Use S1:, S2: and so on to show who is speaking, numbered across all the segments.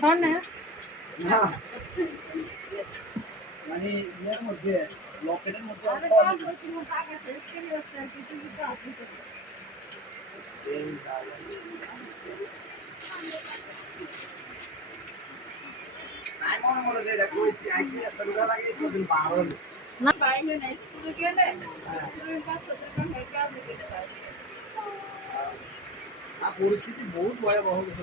S1: শোন না
S2: মানে ইয়ের মধ্যে লকেটের মধ্যে
S1: না বাইরে না স্কুলে গেলে
S2: স্কুলের বাচ্চাদের কাছে কাজ দিতে পারে আর পরিস্থিতি বহুত ভয়াবহ হয়েছে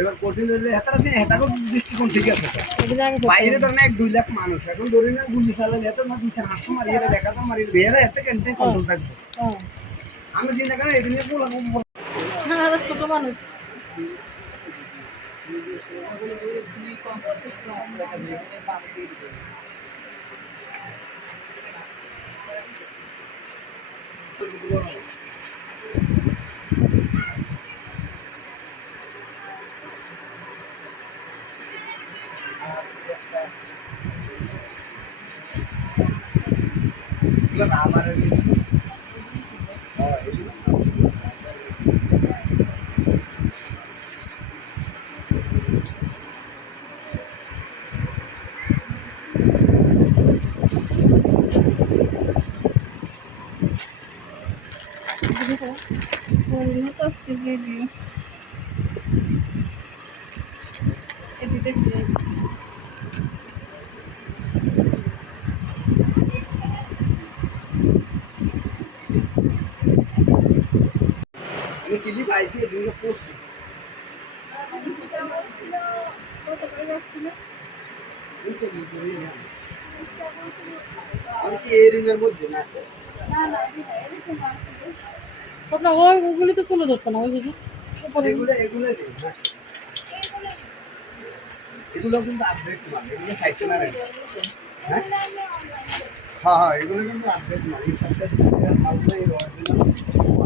S2: এবার কঠিন হলে হেতার আছে হেতাকে দৃষ্টিকোণ ঠিক আছে বাইরে ধরেন এক দুই লাখ মানুষ এখন ধরে না গুলি চালালে হেতো না দুই চার হাঁসশো মারি হেটা দেখা তো মারি বেড়া হেতে কেন কন্ট্রোল থাকবে আমি চিন্তা করেন এদিনে
S1: হ্যাঁ, ছোট মানুষ Let's give you. Edited.
S2: Clip আইসি দুটো পোস্ট আমি কি এই রিমের মধ্যে না
S1: আপনার ওই ওগুলি তো চলে যাচ্ছে না ওইগুলি
S2: এগুলো এগুলো এগুলো কিন্তু আপডেট মাল এগুলো সাইট না হ্যাঁ হ্যাঁ হ্যাঁ